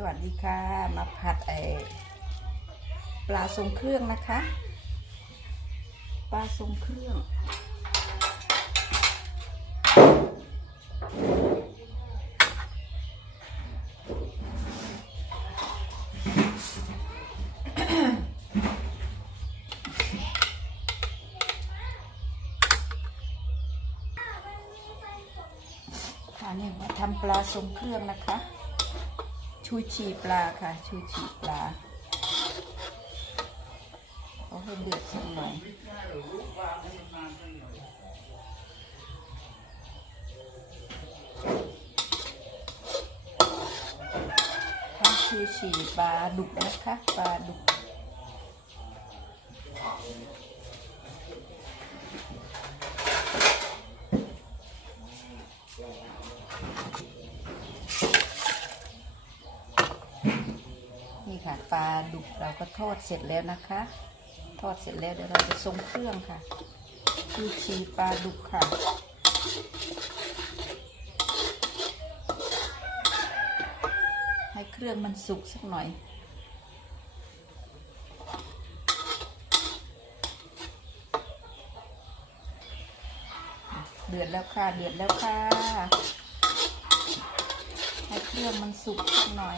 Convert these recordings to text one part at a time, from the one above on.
สวัสดีค่ะ มาผัดไอปลาทรงเครื่องนะคะ ปลาทรงเครื่อง อันนี้มาทำปลาทรงเครื่องนะคะ ชูชีปลาค่ะ ชูชีปลาเอาให้เดือดสักหน่อยทำชูชีปลาดุกนะคะปลาดุก ปลาดุกเราก็ทอดเสร็จแล้วนะคะ ทอดเสร็จแล้วเดี๋ยวเราจะทรงเครื่องค่ะชูชีปลาดุกค่ะให้เครื่องมันสุกสักหน่อย เดือดแล้วค่ะ เดือดแล้วค่ะ ให้เครื่องมันสุกสักหน่อย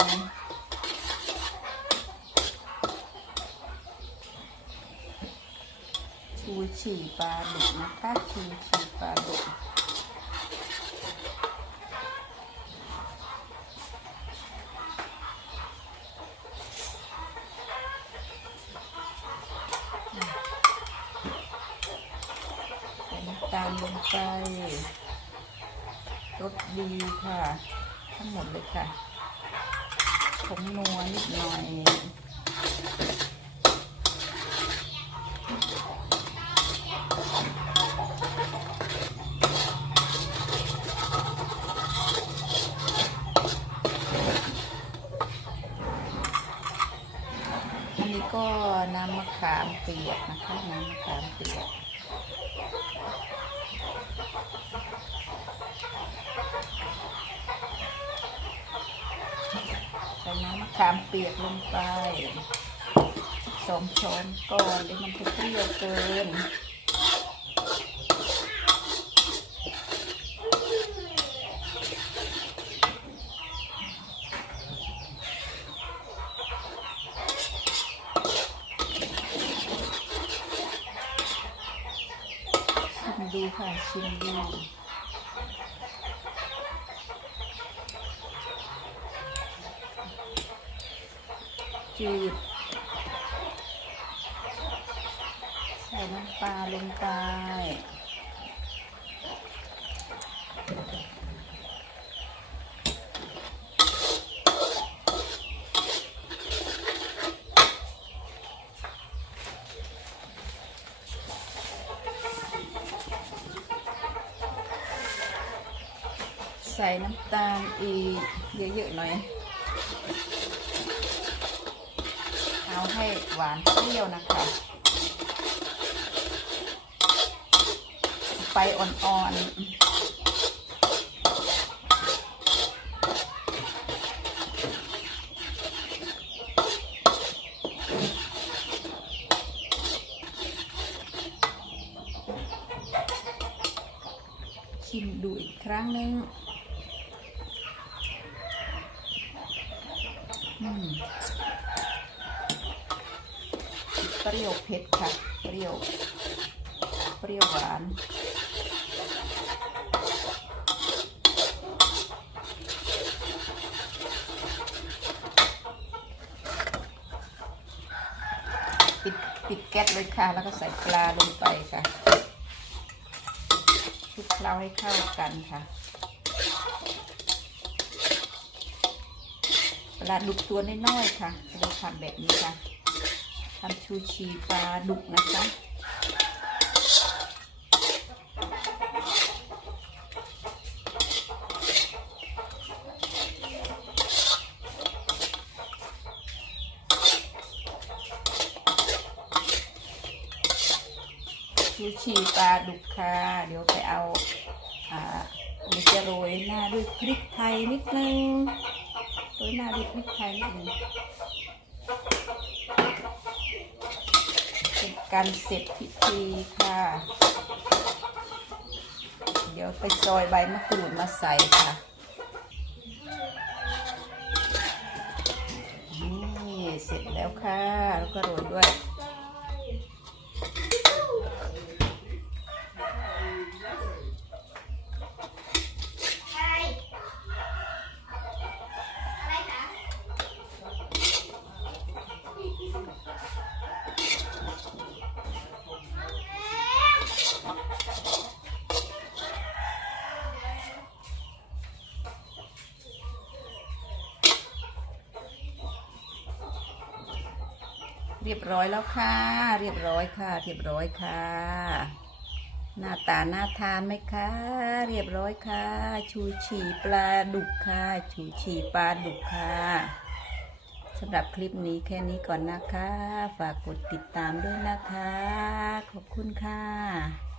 ชูฉี่ปลาดุกนะคะชูฉี่ปลาดุกใส่น้ำตาลลงไปรสดีค่ะ ทั้งหมดเลยค่ะผงนัวนิดหน่อย อันนี้ก็น้ำมะขามเปียกนะคะ น้ำมะขามเปียกใส่น้ำมะขามเปียกลงไปสองช้อนก่อนเดี๋ยวมันจะเปรี้ยวเกิน ดูค่ะ ชิมดูจืดใส่น้ำปลาลงไป ใส่น้ำตาลอีกเยอะๆหน่อย เอาให้หวานเปรี้ยวนะคะไฟอ่อนๆชิมดูอีกครั้งหนึง อืม เปรี้ยวเผ็ดค่ะ เปรี้ยว เปรี้ยวหวานปิดปิดแก๊สเลยค่ะ แล้วก็ใส่ปลาลงไปค่ะคลุกเคล้าให้เข้ากันค่ะ ปลาดุกตัวน้อยๆค่ะเราทำแบบนี้ค่ะทำชูชีปลาดุกนะคะชูชีปลาดุกค่ะ เดี๋ยวไปเอาอ่าจะโรยหน้าด้วยพริกไทยนิดนึง โดยหน้าดิบพริกไทยนิดนึงเป็นการเสร็จพิธีค่ะ เดี๋ยวไปซอยใบมะกรูดมาใส่ค่ะนี่เสร็จแล้วค่ะ แล้วก็โรยด้วย เรียบร้อยแล้วค่ะ เรียบร้อยค่ะ เรียบร้อยค่ะ หน้าตาน่าทานไหมคะ เรียบร้อยค่ะ ชูชีปลาดุกค่ะ ชูชีปลาดุกค่ะสำหรับคลิปนี้แค่นี้ก่อนนะคะ ฝากกดติดตามด้วยนะคะ ขอบคุณค่ะ